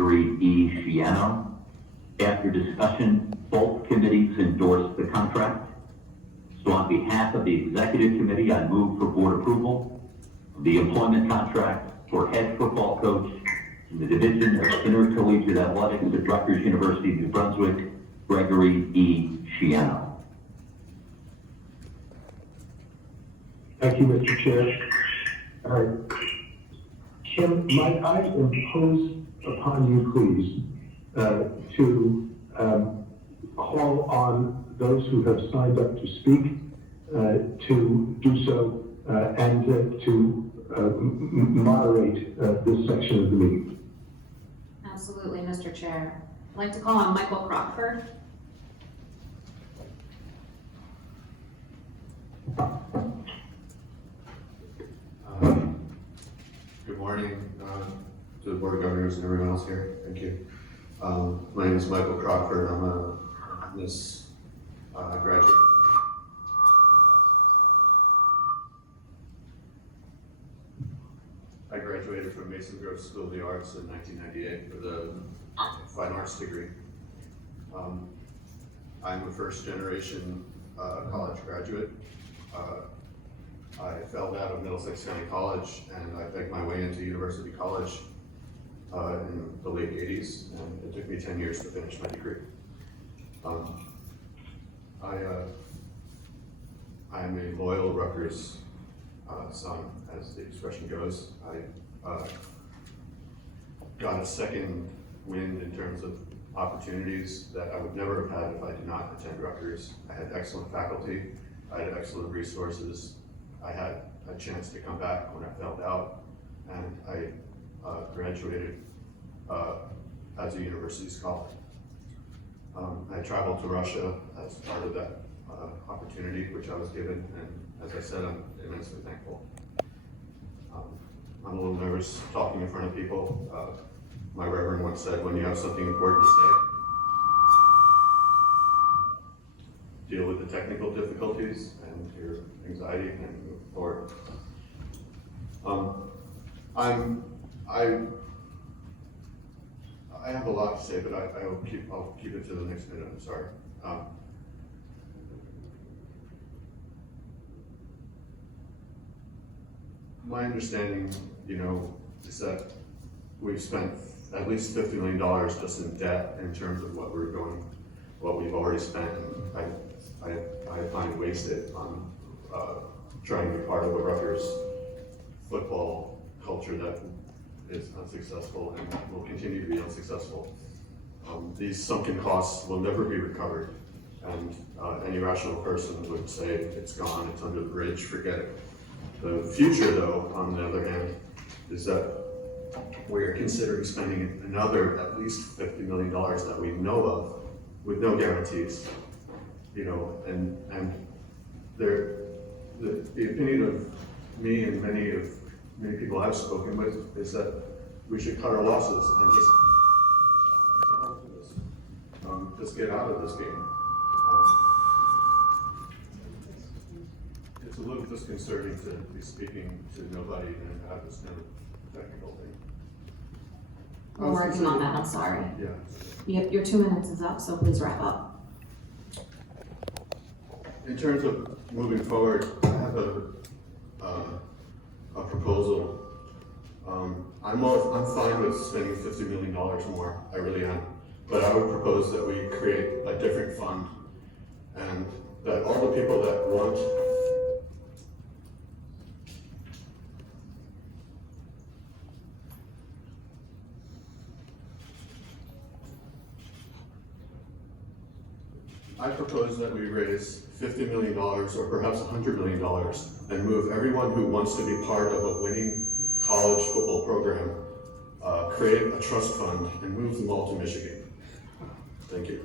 Gregory E. Schiano. After discussion, both committees endorsed the contract. So on behalf of the Executive Committee, I move for board approval of the employment contract for head football coach in the Division of Intercollegiate Athletics at Rutgers University, New Brunswick, Gregory E. Schiano. Thank you, Mr. Chair. Kim, might I impose upon you, please, to call on those who have signed up to speak to do so and to moderate this section of the meeting. Absolutely, Mr. Chair. I'd like to call on Michael Crockford. Good morning to the Board of Governors and everyone else here. Thank you. My name is Michael Crockford. I'm a business graduate. I graduated from Mason Grove School of the Arts in 1998 with a fine arts degree. I'm a first generation college graduate. I failed out of Middlesex County College and I begged my way into University College in the late 80s, and it took me 10 years to finish my degree. I am a loyal Rutgers son, as the expression goes. I got a second wind in terms of opportunities that I would never have had if I did not attend Rutgers. I had excellent faculty, I had excellent resources, I had a chance to come back when I failed out, and I graduated as a university scholar. I traveled to Russia as part of that opportunity which I was given, and as I said, I'm immensely thankful. I'm a little nervous talking in front of people. My reverend once said, when you have something important to say, deal with the technical difficulties and your anxiety and move forward. I have a lot to say, but I'll keep it to the next minute. I'm sorry. My understanding, is that we've spent at least $50 million just in debt in terms of what we've already spent, and I find wasted on trying to be part of a Rutgers football culture that is unsuccessful and will continue to be unsuccessful. These sunken costs will never be recovered, and any rational person would say it's gone, it's under the bridge, forget it. The future, though, on the other hand, is that we're considering spending another at least $50 million that we know of with no guarantees. And the opinion of me and many people I've spoken with is that we should cut our losses and just get out of this game. It's a little disconcerting to be speaking to nobody and have this kind of technical thing. We're working on that, I'm sorry. Yeah. Your 2 minutes is up, so please wrap up. In terms of moving forward, I have a proposal. I'm fine with spending $50 million more, I really am. But I would propose that we create a different fund, and that all the people that want I propose that we raise $50 million or perhaps $100 million and move everyone who wants to be part of a winning college football program, create a trust fund, and move them all to Michigan. Thank you.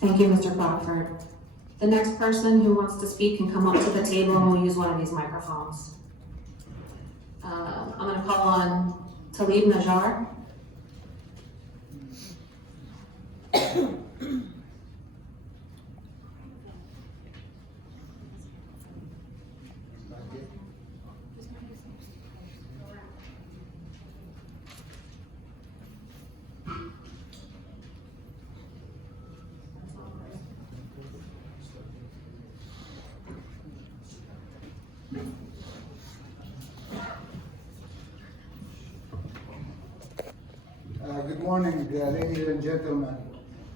Thank you, Mr. Crockford. The next person who wants to speak can come up to the table and we'll use one of these microphones. I'm going to call on Talib Najjar. Good morning, ladies and gentlemen.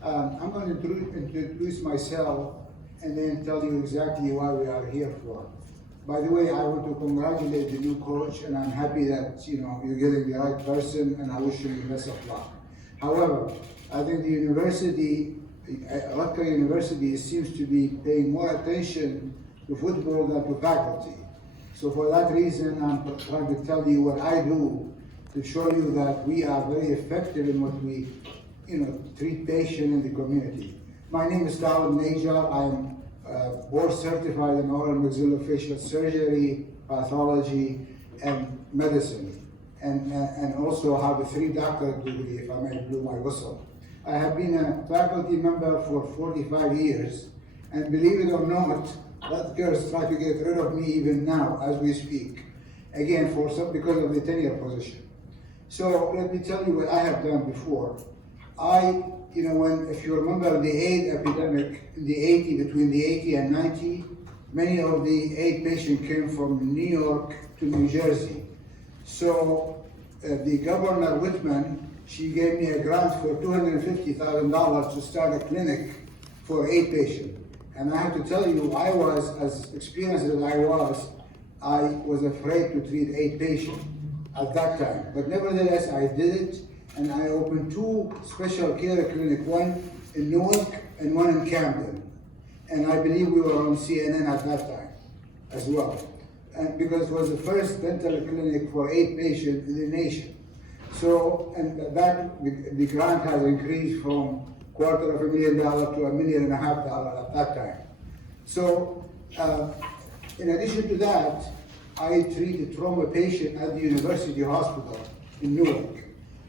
I'm going to introduce myself and then tell you exactly why we are here for. By the way, I want to congratulate the new coach, and I'm happy that you're getting the right person, and I wish you the best of luck. However, I think the university, Rutgers University, seems to be paying more attention to football than to faculty. So for that reason, I'm trying to tell you what I do to show you that we are very effective in what we, treat patients in the community. My name is Dawud Najar. I'm board certified in oral maxillofacial surgery, pathology, and medicine, and also have a 3 doctorate degree, if I may blow my whistle. I have been a faculty member for 45 years, and believe it or not, Rutgers try to get rid of me even now as we speak, again because of the tenure position. So let me tell you what I have done before. If you remember the AIDS epidemic in the between the 80 and 90, many of the AIDS patients came from New York to New Jersey. So the Governor Whitman, she gave me a grant for $250,000 to start a clinic for AIDS patients. And I have to tell you, I was, as experienced as I was afraid to treat AIDS patients at that time. But nevertheless, I did it, and I opened 2 special care clinics, one in Newark and one in Camden. And I believe we were on CNN at that time as well. And because it was the first dental clinic for AIDS patients in the nation. So, and the grant has increased from $250,000 to $1.5 million at that time. So, in addition to that, I treated trauma patients at the University Hospital in Newark.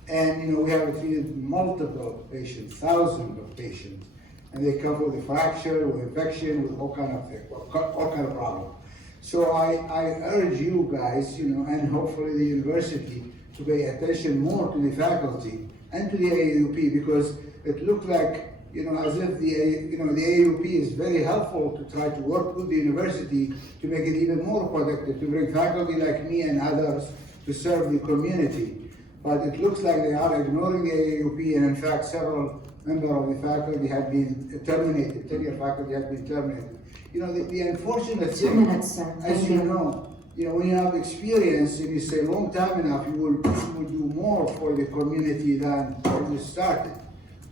And we have treated multiple patients, thousands of patients. And they come with a fracture, with infection, with all kind of things, all kind of problems. So I urge you guys, and hopefully the university, to pay attention more to the faculty and to the AAUP, because it looked like, as if the AAUP is very helpful to try to work with the university to make it even more productive, to bring faculty like me and others to serve the community. But it looks like they are ignoring the AAUP, and in fact, several members of the faculty have been terminated, tenure faculty have been terminated. The unfortunate 2 thing, minutes, sir. as Thank you you. know, when you have experience, if you stay long time enough, you will do more for the community than when you started.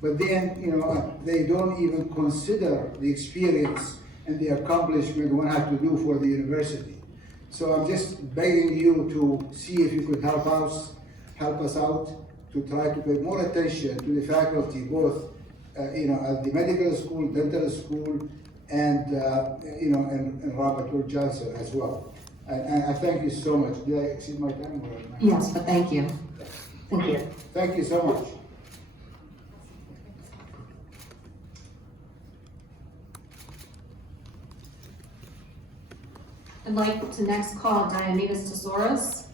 But then, they don't even consider the experience and the accomplishment one has to do for the university. So I'm just begging you to see if you could help us out to try to pay more attention to the faculty, both at the medical school, dental school, and and Robert Wood Johnson as well. And I thank you so much. Did I exceed my time? Yes, but thank you. Thank you. Thank you so much. I'd like to next call Diomedis Tesouros.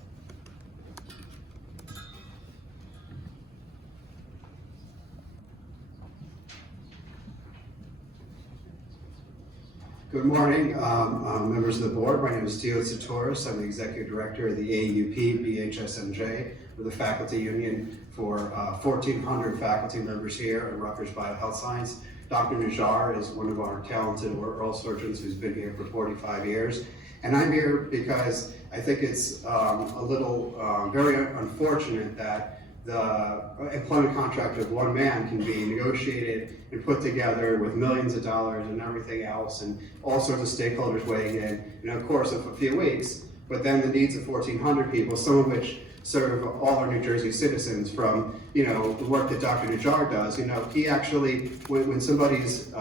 Good morning, members of the board. My name is Theo Satoris. I'm the executive director of the AAUP BHSMJ. We're the faculty union for 1,400 faculty members here at Rutgers Biohealth Science. Dr. Najar is one of our talented oral surgeons who's been here for 45 years. And I'm here because I think it's a little very unfortunate that the employment contract of one man can be negotiated and put together with millions of dollars and everything else, and all sorts of stakeholders weighing in a course of a few weeks. But then the needs of 1,400 people, some of which serve all our New Jersey citizens, from the work that Dr. Najar does. He actually, when somebody's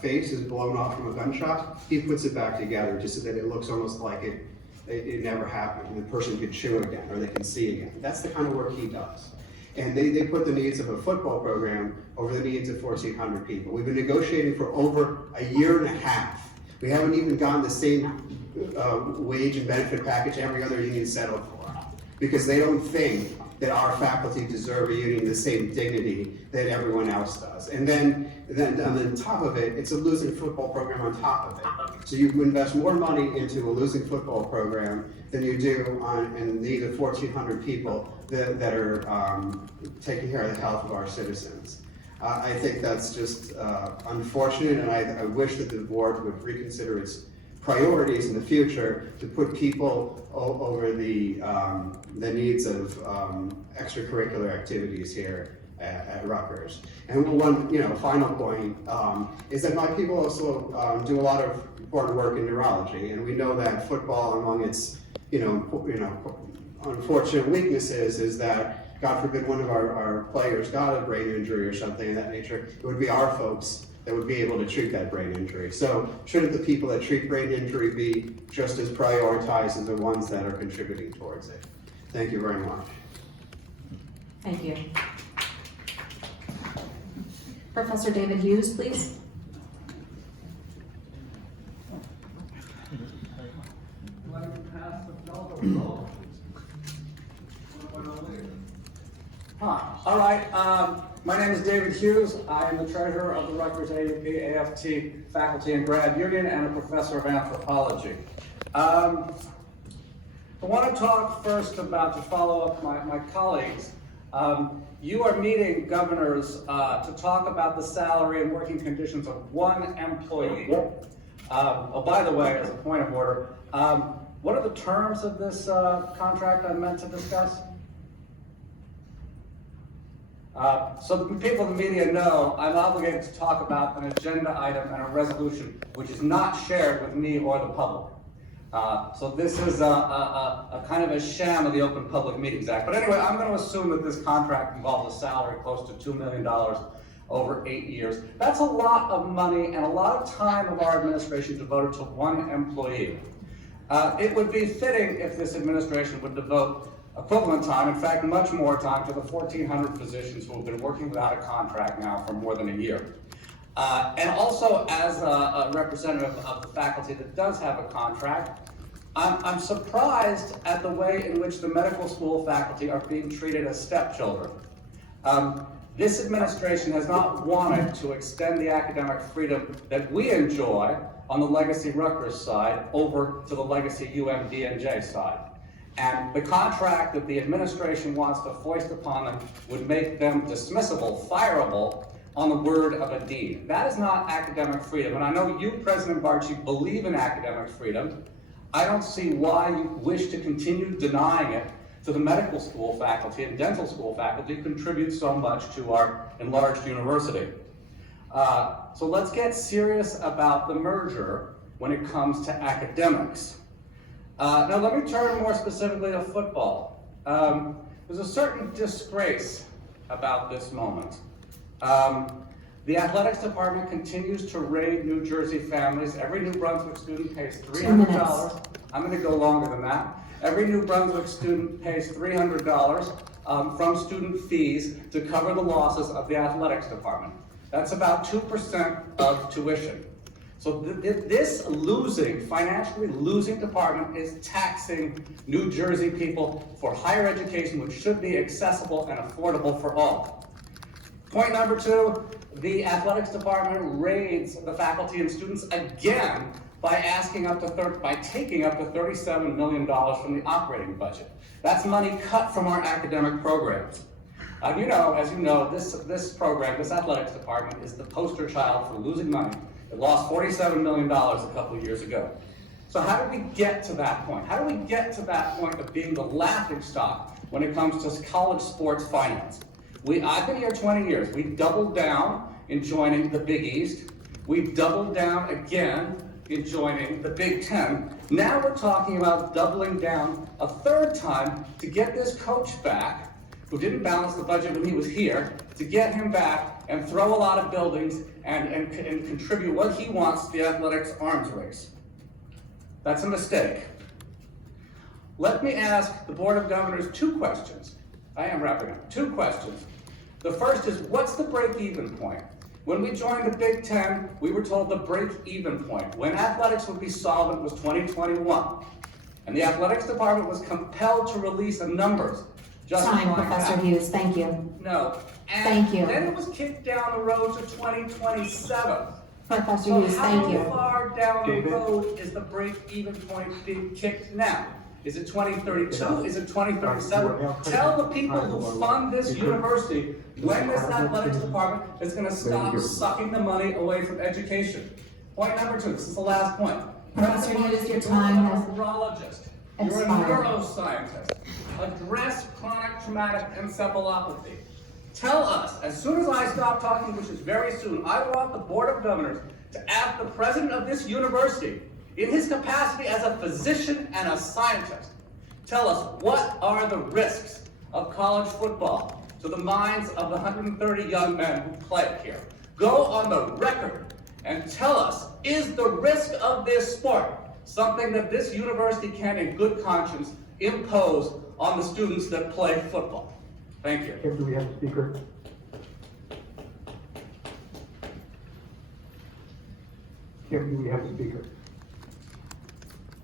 face is blown off from a gunshot, he puts it back together just so that it looks almost like it never happened, and the person can chew again or they can see again. That's the kind of work he does. And they put the needs of a football program over the needs of 1,400 people. We've been negotiating for over a year and a half. We haven't even gotten the same wage and benefit package every other union settled for. because they don't think that our faculty deserve a union the same dignity that everyone else does. And then on top of it, it's a losing football program on top of it. So you invest more money into a losing football program than you do in the 1,400 people that are taking care of the health of our citizens. I think that's just unfortunate, and I wish that the board would reconsider its priorities in the future to put people over the needs of extracurricular activities here at Rutgers. And one, final point is that my people also do a lot of important work in neurology, and we know that football, among its unfortunate weaknesses, is that God forbid one of our players got a brain injury or something of that nature, it would be our folks that would be able to treat that brain injury. So shouldn't the people that treat brain injury be just as prioritized as the ones that are contributing towards it? Thank you very much. Thank you. Professor David Hughes, please. All right, my name is David Hughes. I am the treasurer of the Rutgers AUP AFT Faculty and Grad Union and a professor of anthropology. I want to talk first about, to follow up my colleagues, you are meeting governors to talk about the salary and working conditions of one employee. Oh, by the way, as a point of order, what are the terms of this contract I'm meant to discuss? So the people in the media know I'm obligated to talk about an agenda item and a resolution which is not shared with me or the public. So this is a kind of a sham of the Open Public Meetings Act. But anyway, I'm going to assume that this contract involves a salary close to $2 million over 8 years. That's a lot of money and a lot of time of our administration devoted to one employee. It would be fitting if this administration would devote equivalent time, in fact, much more time, to the 1,400 physicians who have been working without a contract now for more than a year. And also, as a representative of the faculty that does have a contract, I'm surprised at the way in which the medical school faculty are being treated as stepchildren. This administration has not wanted to extend the academic freedom that we enjoy on the legacy Rutgers side over to the legacy UMDNJ side. And the contract that the administration wants to foist upon them would make them dismissible, fireable, on the word of a dean. That is not academic freedom. And I know you, President Barchi, believe in academic freedom. I don't see why you wish to continue denying it to the medical school faculty and dental school faculty who contribute so much to our enlarged university. So let's get serious about the merger when it comes to academics. Now let me turn more specifically to football. There's a certain disgrace about this moment. The athletics department continues to raid New Jersey families. Every New Brunswick student pays $300. I'm going to go longer than that. Every New Brunswick student pays $300 from student fees to cover the losses of the athletics department. That's about 2% of tuition. So this financially losing department is taxing New Jersey people for higher education, which should be accessible and affordable for all. Point number two, the athletics department raids the faculty and students again by taking up to $37 million from the operating budget. That's money cut from our academic programs. As you know, this program, this athletics department, is the poster child for losing money. It lost $47 million a couple of years ago. So how do we get to that point? How do we get to that point of being the laughingstock when it comes to college sports finance? I've been here 20 years. We've doubled down in joining the Big East. We've doubled down again in joining the Big Ten. Now we're talking about doubling down a third time to get this coach back, who didn't balance the budget when he was here, to get him back and throw a lot of buildings and contribute what he wants to the athletics arms race. That's a mistake. Let me ask the Board of Governors two questions. I am wrapping up. Two questions. The first is, what's the break-even point? When we joined the Big Ten, we were told the break-even point, when athletics would be solvent, was 2021. And the athletics department was compelled to release the numbers. Time, justifying Professor that. Hughes, thank you. No. And Thank you. then it was kicked down the road to 2027. Professor So Hughes, thank how you. far down the David? road is the break-even point being kicked now? Is it 2032? Is it 2037? Tell the people who fund this university when this athletics department is gonna stop sucking the money away from education. Point number 2, this is the last point. Professor Hughes, your You're time a has neurologist. You're a expired. neuroscientist. Address chronic traumatic encephalopathy. Tell us, as soon as I stop talking, which is very soon, I want the Board of Governors to ask the president of this university, in his capacity as a physician and a scientist, tell us what are the risks of college football to the minds of the 130 young men who play here. Go on the record and tell us, is the risk of this sport something that this university can in good conscience impose on the students that play football? Thank you. Kim, do we have a speaker? Kim, do we have a speaker?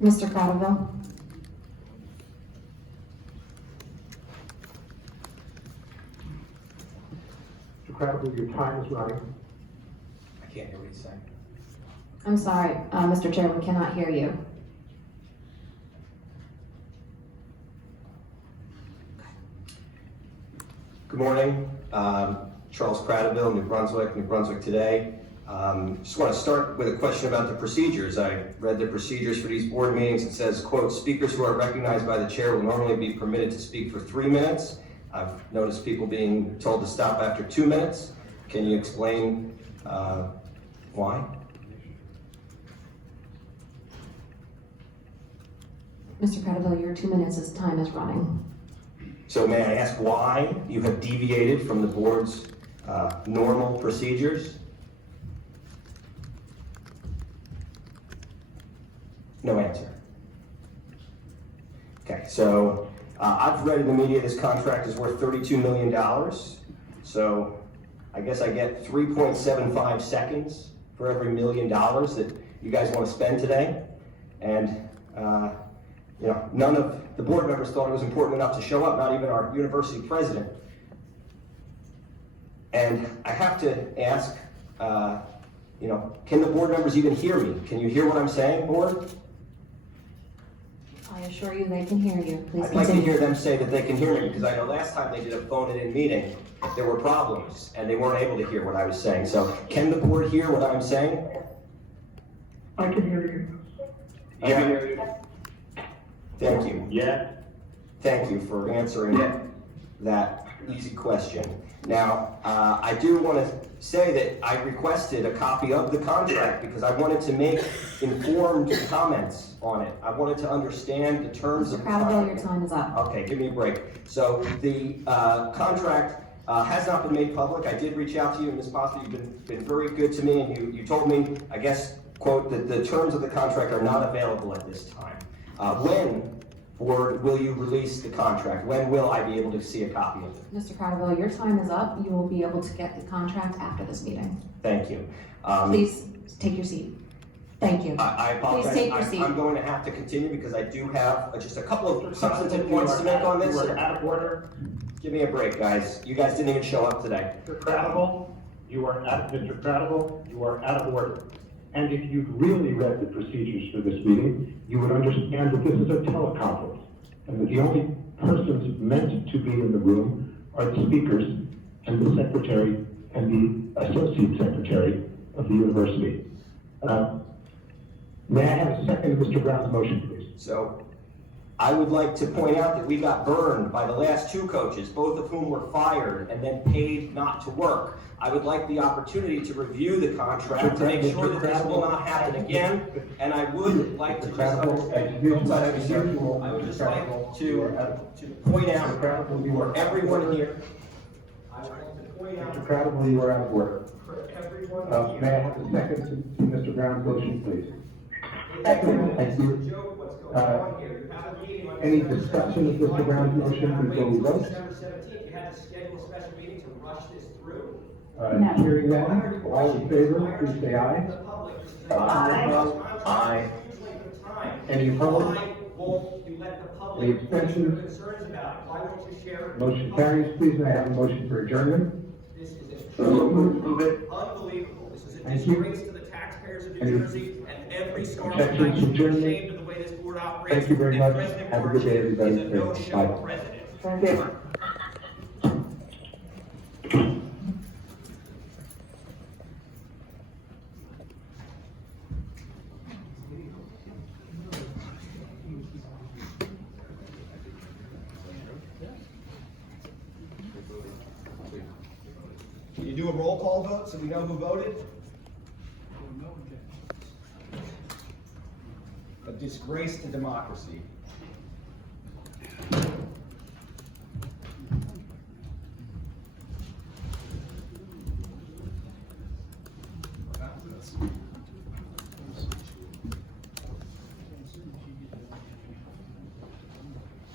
Mr. Cotterville? Mr. Crabtree, your time is running. I can't hear what he's saying. I'm sorry, Mr. Chair, we cannot hear you. Good morning, Charles Cradaville, New Brunswick Today. Just want to start with a question about the procedures. I read the procedures for these board meetings. It says, quote, speakers who are recognized by the chair will normally be permitted to speak for 3 minutes. I've noticed people being told to stop after 2 minutes. Can you explain why? Mr. Cotterville, your 2 minutes as time is running. So may I ask why you have deviated from the board's normal procedures? No answer. Okay, so I've read in the media this contract is worth $32 million. So I guess I get 3.75 seconds for every $1 million that you guys want to spend today. And you know, none of the board members thought it was important enough to show up, not even our university president. And I have to ask, you know, can the board members even hear me? Can you hear what I'm saying, board? I assure you they can hear you. Please I'd like to continue. hear them say that they can hear me, because I know last time they did a phone-in meeting, there were problems, and they weren't able to hear what I was saying. So can the board hear what I'm saying? I can hear you. I can hear you. Thank you. Yeah. Thank you for answering that easy question. Now, I do want to say that I requested a copy of the contract because I wanted to make informed comments on it. I wanted to understand the terms of Mr. the Cotterville, contract. your time is up. Okay, give me a break. So the contract has not been made public. I did reach out to you, and Ms. Posse, you've been very good to me, and you told me, I guess, quote, that the terms of the contract are not available at this time. When, board, will you release the contract? When will I be able to see a copy of it? Mr. Cotterville, your time is up. You will be able to get the contract after this meeting. Thank you. Please take your seat. Thank you. I apologize. Please take your seat. I'm going to have to continue because I do have just a couple of substantive points to make on this. You are out of order. Give me a break, guys. You guys didn't even show up today. Mr. Cradaville, you are out of order. And if you'd really read the procedures for this meeting, you would understand that this is a teleconference, and that the only persons meant to be in the room are the speakers and the secretary and the associate secretary of the university. May I have a second to Mr. Brown's motion, please? So I would like to point out that we got burned by the last 2 coaches, both of whom were fired and then paid not to work. I would like the opportunity to review the contract to make sure that this will not happen again. And I would like to I would just like to point out for everyone here. I would like to point out Mr. Cradaville, you are out of order. for everyone May I here. have a second to Mr. Brown's motion, please? Thank Thank you. What's going on here? You have a meeting on Any discussion of Mr. Brown's motion before we vote? December 17th, you had to schedule a special meeting to rush this through. Hearing none, all in favor, please say aye. Aye. Any opposed? won't you let the Any public voice their abstentions? concerns about it? Why won't you share it? Motion carries. Please may I have a motion for adjournment? This is Move it. unbelievable. This is a Thank you. disgrace to the taxpayers of New Any Jersey, and every Star objections Trek to should be adjournment? ashamed of the way this board operates. Thank you very And much. President Have a good day, Bush everybody. is a no-show Bye. president. Thank you. Can you do a roll call vote so we know who voted? A disgrace to democracy.